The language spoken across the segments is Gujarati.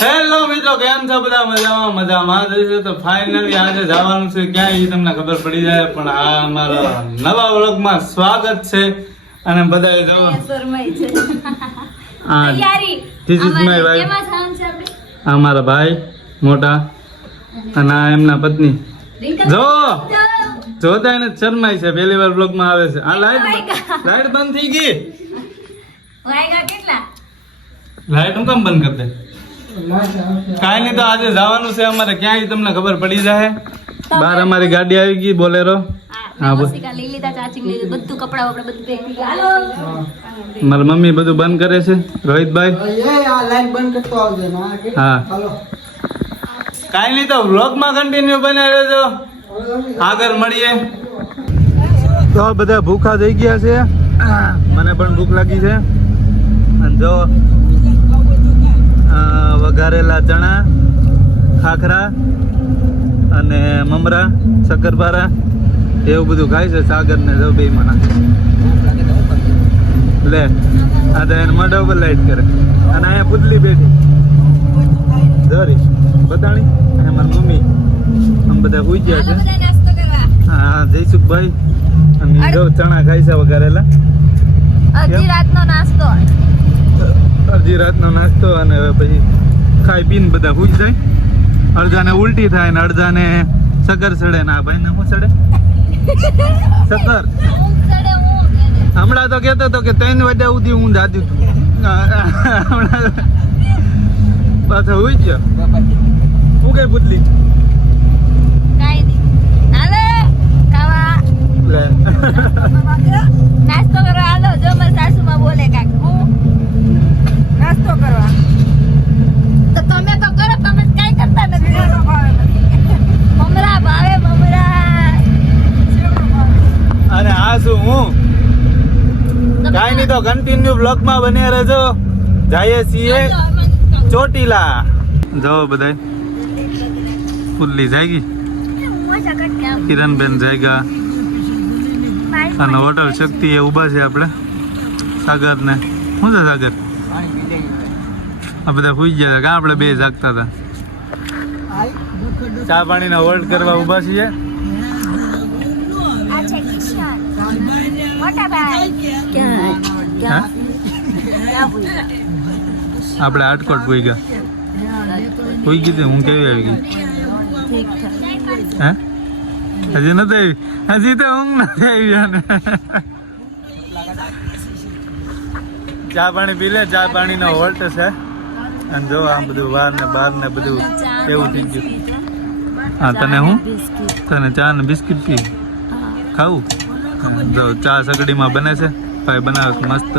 હેલો મિત્રો, કેમ છો બધા? મજામાં જઈશું તો ફાઇનલી આજે જવાનું છે ક્યાં એ તમને ખબર પડી જાય, પણ આ અમારા નવા વ્લોગમાં સ્વાગત છે. અને બધાએ જો આ મારા ભાઈ મોટા અને આ એમના પત્ની જો જોતા એને શરમાય છે, પહેલી વાર વ્લોગમાં આવે છે. આ લાઈટ બંધ થઈ ગઈ. લાઈટ હું કામ બંધ કરી દે? કાઈ નહીં, તો આજે જવાનું છે અમારે ક્યાંય તમને ખબર પડી જાય. બહાર અમારી ગાડી આવી ગઈ બોલેરો. હા બોલ. મારી મમ્મી બધું બંધ કરે છે. રોહિતભાઈ હા કાઈ નહીં, તો વ્લોગમાં કન્ટિન્યુ બને રહેજો. આગળ મળીએ. તો બધા ભૂખા થઈ ગયા છે, મને પણ ભૂખ લાગી છે. અને જો વઘારેલા ચણા, ખાખરા અને મમરા, શક્કરપારા એવું બધું ખાય છે. સાગર ને જો બે મણા લે આ તો એને મોઢા ઉપર લાઈટ કરે. અને અહીંયા પુતલી બેઠી ધરી બતાણી. અને મારી મમ્મી આમ બધા સુઈ ગયા છે. હા જયસુખભાઈ અને જો ચણા ખાય છે વઘારેલા. અડધી રાતનો નાસ્તો. અને હવે પછી ખાઈ પીને બધા સુઈ જાય. અડધાને ઉલટી થાય ને અડધાને સકર ચડે. ને આ ભાઈ ને શું ચડે? સકર. હમણાં તો કેતો હતો કે 3 વાગ્યા સુધી હું જાતી હતું. હમણાં પાછો સુઈ ગયો. શું કઈ પુતલી? નાસ્તો કરવા હાલો. જો મારી સાસુમાં બોલે કાક હું નાસ્તો કરવા, તો તમે તો કરો, તમે કઈ કરતા નથી. મમરા ભાવે મમરા. અને આ શું હું કાઈ નહીં, તો કન્ટિન્યુ બ્લોગમાં બન્યા રહેજો. જઈએ છીએ ચોટીલા. જો બધા પુલ્લી જાગી, કિરણબેન જાગ્યા અને હોટલ શક્તિ એ ઊભા છે. આપણે સાગર ને શું છે? સાગર આ બધા સુઈ ગયા હતા. આપણે બે જાગતા હતા. ચા પાણીના હોલ્ડ કરવા ઊભા છીએ. આપણે આટકોટ પોઈ ગયા. પોઈ ગઈ હું કેવી આવી ગઈ? હે હજી નથી આવી? હજી તો ઊંઘ નથી આવી. ને ચા પાણી પી લે. ચા પાણીનો હોલ્ટ છે. અને જો આમ બધું વાર ને બાર ને બધું એવું થઈ ગયું. હા તને હું તને ચા ને બિસ્કિટ પી ખાવું? જો ચા સગડીમાં બને છે. ભાઈ બનાવે મસ્ત.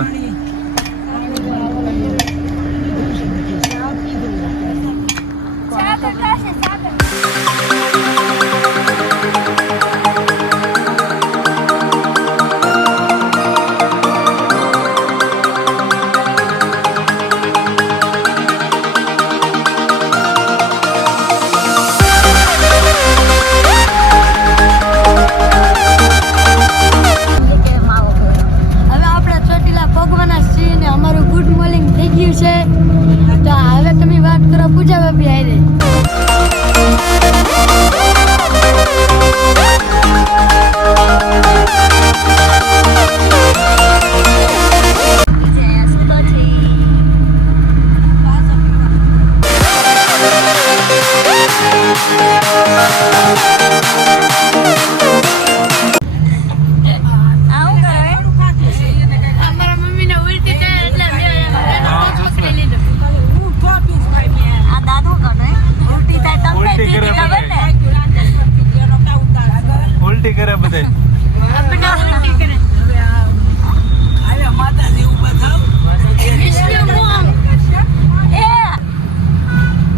ઉલટી કરે બધે.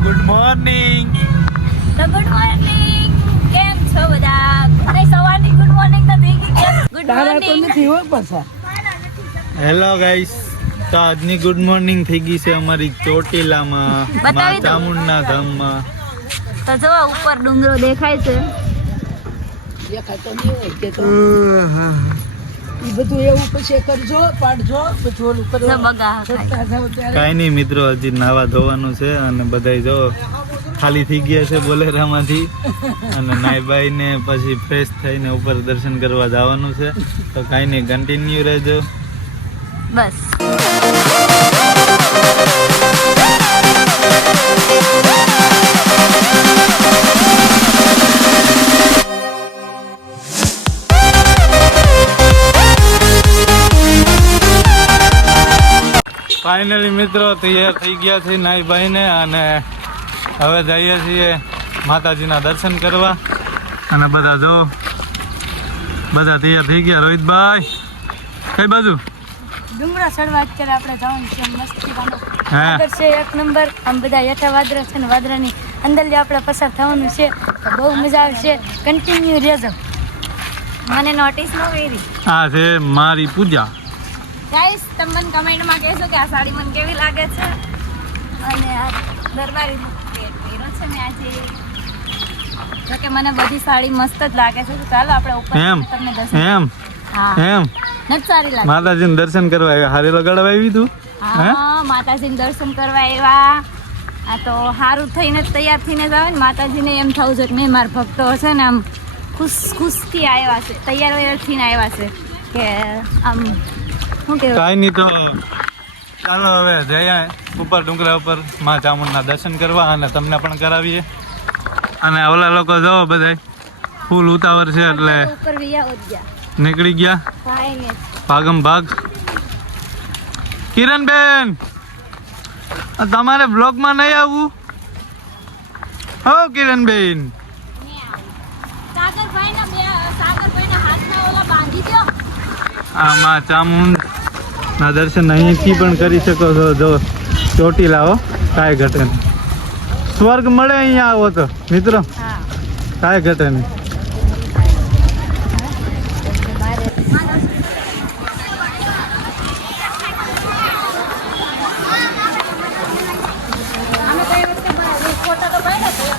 Good morning. Good morning. કેમ છો બધા? સવારની ગુડ મોર્નિંગ તો થઈ ગઈ. Good morning. હેલો ગાઈસ, તો આજની ગુડ મોર્નિંગ થઈ ગઈ છે અમારી ચોટીલામાં, મા ચામુંડના ધામમાં. તો જો ઉપર ડુંગરો દેખાય છે. ઈ બધું એવું પછી કરજો પાડજો બધું ઓલું કરો બગા છોડતા જાવ ત્યારે કાંઈ નહીં મિત્રો, હજી નાવા ધોવાનું છે અને બધાય જો ખાલી થઈ ગયા છે બોલેરામાંથી અને નાઈ બાઈને પછી ફ્રેશ થઈને ઉપર દર્શન કરવા જવાનું છે. તો કાંઈ નહીં, કન્ટિન્યુ રહેજો. બસ ફાઇનલી મિત્રો તૈયાર થઈ ગયા છે નાઈ બાઈને અને હવે જઈએ છીએ માતાજીના દર્શન કરવા. અને બધા જો બધા તૈયાર થઈ ગયા. રોહિતભાઈ કઈ બાજુ? ડુંગરા ચડવા અત્યારે આપણે જવાનું છે મસ્તી હે વાદર છે એક નંબર. આમ બધા હેઠા વાદરા છે ને વાદરાની અંદર જે આપણે પસાર થવાનું છે તો બહુ મજા આવશે. કન્ટિન્યુ રહેજો. મને નોટિસ ન કરી. આ છે મારી પૂજા. ગાઈસ તમે મને કમેન્ટમાં કહેશો કે આ સાડી મને કેવી લાગે છે અને આ દરબારી પહેર્યો છે મેં આજે. જો કે મને બધી સાડી મસ્ત જ લાગે છે. તો ચાલો આપણે ઉપર એમ તમને દર્શન. એમ હા એમ નથી સારી લાગે. માતાજીને દર્શન કરવા આવ્યા. હારી લગાડવા આવી તું? હા માતાજીને દર્શન કરવા આવ્યા. આ તો સારું થઈને જ તૈયાર થઈને જ આવે ને. માતાજીને એમ થવું જોઈએ કે મેં મારા ભક્તો છે ને આમ ખુશથી આવ્યા છે, તૈયાર થઈને આવ્યા છે કે આમ શું કહેવાય. કાંઈ નહીં, તો ચાલો હવે જઈએ ઉપર ડુંગરા ઉપર મા ચામુંડના દર્શન કરવા અને તમને પણ કરાવીએ. અને ઓલા લોકો જો બધા ફૂલ ઉતાવળ છે એટલે ઉપર વિયા ગયા નીકળી ગયા ભાઈને. ભાગમ ભાગ. કિરણબેન તમારે બ્લોગમાં નહીં આવવું? હો કિરણબેન, સાગરભાઈના હાથમાં ઓલા બાંધી દો. આ મા ચામુંડના દર્શન અહીંથી પણ કરી શકો છો. જો ચોટીલા હો, કાંઈ ઘટે નહીં. સ્વર્ગ મળે અહીંયા આવો તો મિત્રો, હા કાંઈ ઘટે નહીં. ફોટા તો પાડ્યા.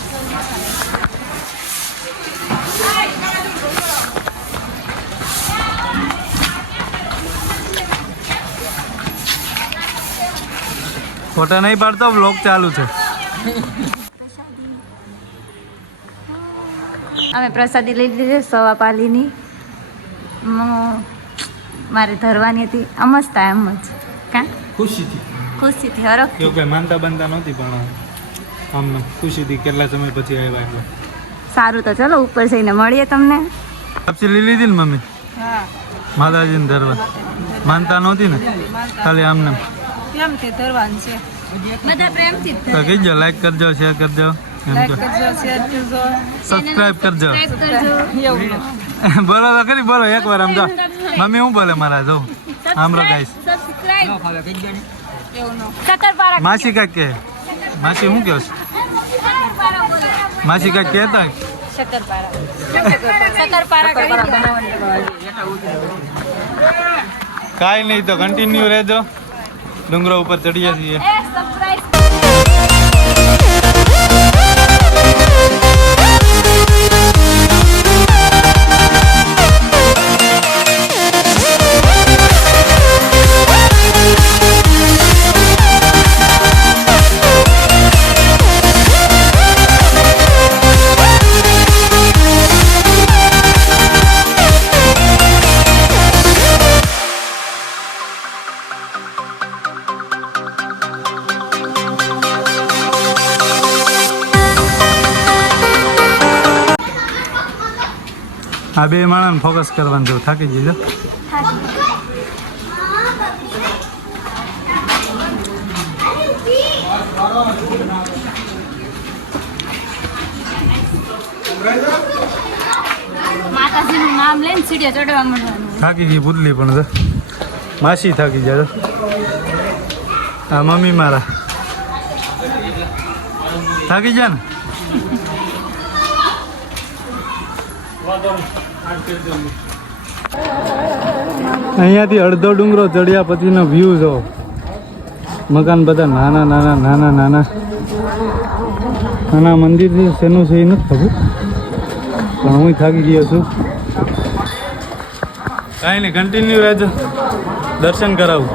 ફોટા નહીં પાડતો, બ્લોગ ચાલુ છે. અમે પ્રસાદી લઈ લીધી સવા પાલીની. મારે ધરવાની હતી. મસ્ત એમ જ કા ખુશીથી હરખ. એવું કઈ માનતા બનતા નહોતી પણ આમ ખુશીથી કેટલા સમય પછી આવ્યા એટલે. સારું તો ચલો ઉપર જઈને મળીએ તમને. કાપસી લઈ લીધી ને મમ્મી? હા માતાજીને ધરવા માનતા નહોતી ને, ખાલી આમને. કેમ તે ધરવાન છે બધા પ્રેમથી જ તો કહીજો લાઈક કરજો, શેર કરજો, એમ લાઈક કહો. કરજો શેર કરજો સબસ્ક્રાઇબ કરજો. કરજો. બોલો તો ખરી, બોલો એકવાર આમ તો. મમ્મી હું બોલે મારા જો આમ રો ગાઈસ. સબસ્ક્રાઇબ. એવું ન શક્કરપારા. માસી કાંઈક કહે. માસી શું કહો છો? શક્કરપારા બોલો. માસી કાંઈક કહેતા હોય. શક્કરપારા કરી કાંઈ નહીં, તો કન્ટિન્યુ રહેજો. ડુંગરો ઉપર ચડીએ છીએ. સબસ્ક્રાઇબ. આ બે માણસને ફોકસ કરવાનું જો થાકી જજો. માતાજીનું નામ લઈને સીડીઓ ચડવા માંડવાનું. થાકી ગઈ ભૂતલી પણ છે. માસી થાકી જાય. આ મમ્મી મારા થાકી જાય ને. અહીંયાથી અડધો ડુંગરો ચડ્યા પછીનો વ્યૂ જો. મકાન બધા નાના નાના નાના નાના નાના. મંદિર શેનું છે એ નથી ખબર, પણ હું થાકી ગયો છું. કાંઈ નહીં, કન્ટિન્યુ રહેજો, દર્શન કરાવું.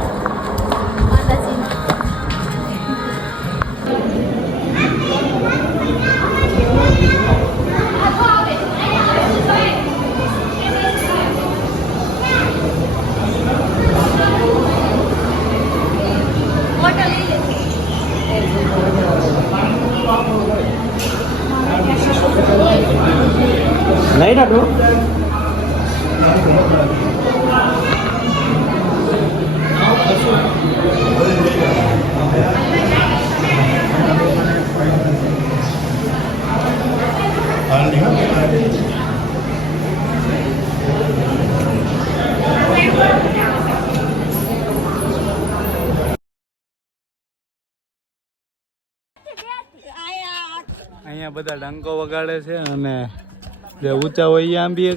નહીં રાખો. અહીંયા બધા ડંકો વગાડે છે અને જે ઊંચા હોય એ આંબી